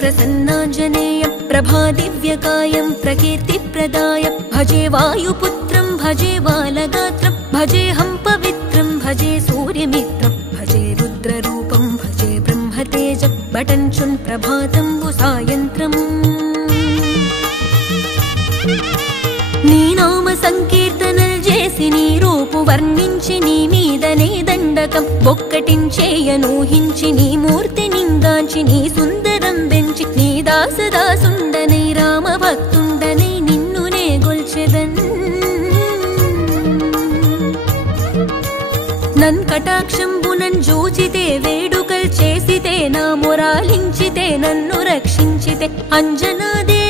प्रसन्नाञ्जनेयं प्रभादिव्यकायं प्रकीर्तिप्रदाय भजे वायुपुत्रं भजे बालगात्रं भजेऽहं पवित्रं भजे सूर्यमित्रं भजे रुद्ररूपं भजे ब्रह्मतेजं बटञ्चुन् प्रभातं सायन्त्रम् నీ నామ సంకీర్తనలు చేసి నీ రూపు వర్ణించి నీ మీదనే దండకం బొక్కటించేయనూహించి నీ మూర్తి నింగాంచి నీ సుందరం పెంచి నీ దాసదాసుండనై రామ భక్తుండనై నిన్నునే గొల్చెదన్ నన్ కటాక్షంబునన్ జూచితే వేడుకల్ చేసితే నా మొరాలించితే నన్ను రక్షించితే అంజనాదే